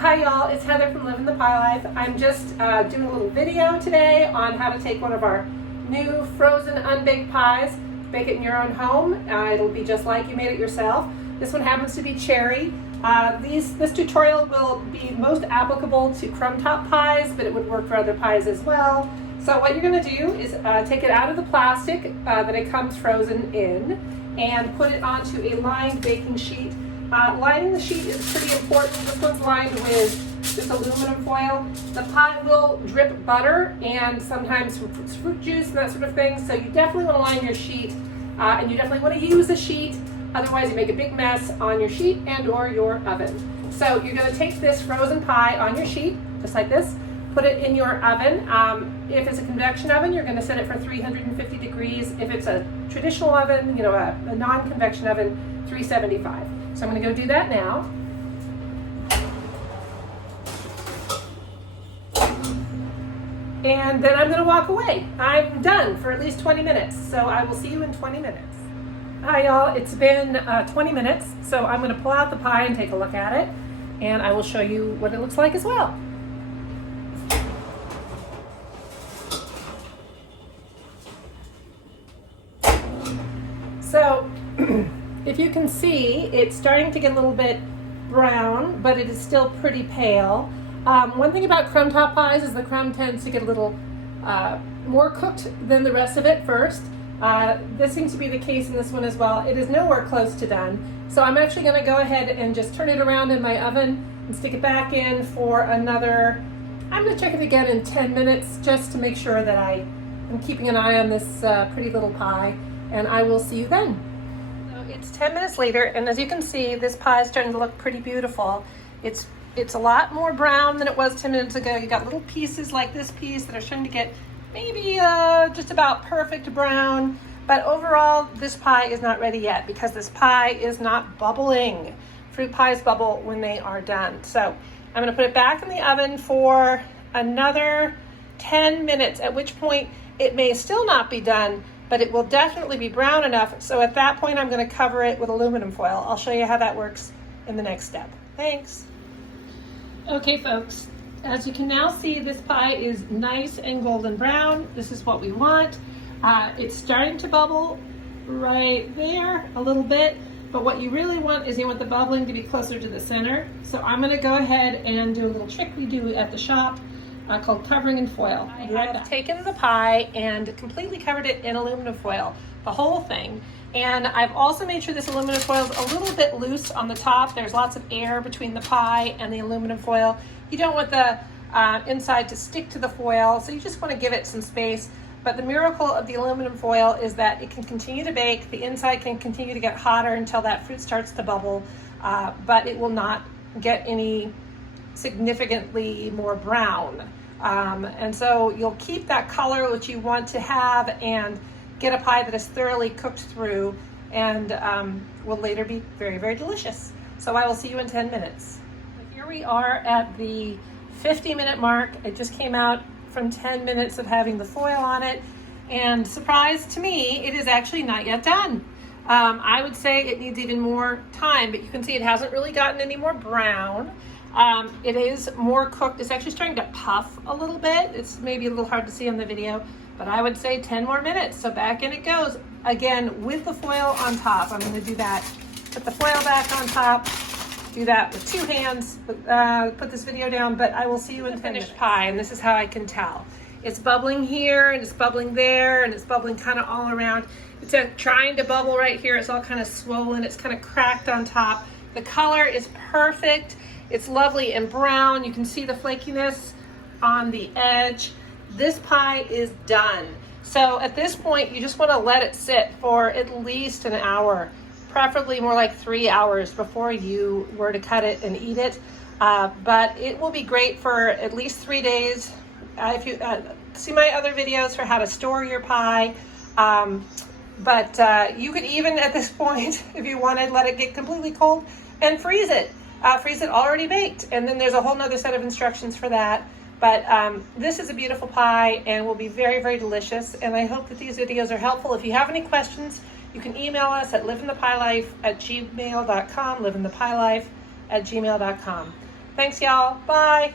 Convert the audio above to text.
Hi y'all, it's Heather from Living the Pie Life. I'm just doing a little video today on how to take one of our new frozen unbaked pies, bake it in your own home. It'll be just like you made it yourself. This one happens to be cherry. This tutorial will be most applicable to crumb top pies, but it would work for other pies as well. So what you're going to do is take it out of the plastic that it comes frozen in and put it onto a lined baking sheet. Lining the sheet is pretty important. This one's lined with just aluminum foil. The pie will drip butter and sometimes fruit juice and that sort of thing. So you definitely want to line your sheet and you definitely want to use a sheet. Otherwise you make a big mess on your sheet and or your oven. So you're going to take this frozen pie on your sheet, just like this, put it in your oven. If it's a convection oven, you're going to set it for 350 degrees. If it's a traditional oven, you know, a non-convection oven, 375. So I'm going to go do that now. And then I'm going to walk away. I'm done for at least 20 minutes. So I will see you in 20 minutes. Hi y'all, it's been 20 minutes. So I'm going to pull out the pie and take a look at it. And I will show you what it looks like as well. So if you can see, it's starting to get a little bit brown, but it is still pretty pale. One thing about crumb top pies is the crumb tends to get a little more cooked than the rest of it first. This seems to be the case in this one as well. It is nowhere close to done. So I'm actually going to go ahead and just turn it around in my oven and stick it back in for another, I'm going to check it again in 10 minutes just to make sure that I am keeping an eye on this pretty little pie, and I will see you then. It's 10 minutes later, and as you can see, this pie is starting to look pretty beautiful. It's a lot more brown than it was 10 minutes ago. You got little pieces like this piece that are starting to get maybe just about perfect brown, but overall this pie is not ready yet because this pie is not bubbling. Fruit pies bubble when they are done. So I'm going to put it back in the oven for another 10 minutes, at which point it may still not be done, but it will definitely be brown enough. So at that point, I'm going to cover it with aluminum foil. I'll show you how that works in the next step. Thanks. Okay, folks, as you can now see, this pie is nice and golden brown. This is what we want. It's starting to bubble right there a little bit, but what you really want is you want the bubbling to be closer to the center. So I'm going to go ahead and do a little trick we do at the shop called covering in foil. I've taken the pie and completely covered it in aluminum foil, the whole thing. And I've also made sure this aluminum foil is a little bit loose on the top. There's lots of air between the pie and the aluminum foil. You don't want the inside to stick to the foil, so you just want to give it some space. But the miracle of the aluminum foil is that it can continue to bake. The inside can continue to get hotter until that fruit starts to bubble, but it will not get any significantly more brown. And so you'll keep that color which you want to have and get a pie that is thoroughly cooked through and will later be very, very delicious. So I will see you in 10 minutes. Here we are at the 50-minute mark. It just came out from 10 minutes of having the foil on it. And surprise to me, it is actually not yet done. I would say it needs even more time, but you can see it hasn't really gotten any more brown. It is more cooked. It's actually starting to puff a little bit. It's maybe a little hard to see on the video, but I would say 10 more minutes. So back in it goes again with the foil on top. I'm going to do that. Put the foil back on top. Do that with two hands. Put this video down, but I will see you in the finished pie. And this is how I can tell. It's bubbling here and it's bubbling there and it's bubbling kind of all around. It's trying to bubble right here. It's all kind of swollen. It's kind of cracked on top. The color is perfect. It's lovely and brown. You can see the flakiness on the edge. This pie is done. So at this point, you just want to let it sit for at least an hour, preferably more like 3 hours before you were to cut it and eat it. But it will be great for at least 3 days. If you see my other videos for how to store your pie, but you could even at this point, if you wanted, let it get completely cold and freeze it. Freeze it already baked, and then there's a whole nother set of instructions for that. But this is a beautiful pie and will be very, very delicious, and I hope that these videos are helpful. If you have any questions, you can email us at liveinthepielife@gmail.com, liveinthepielife@gmail.com. Thanks, y'all. Bye.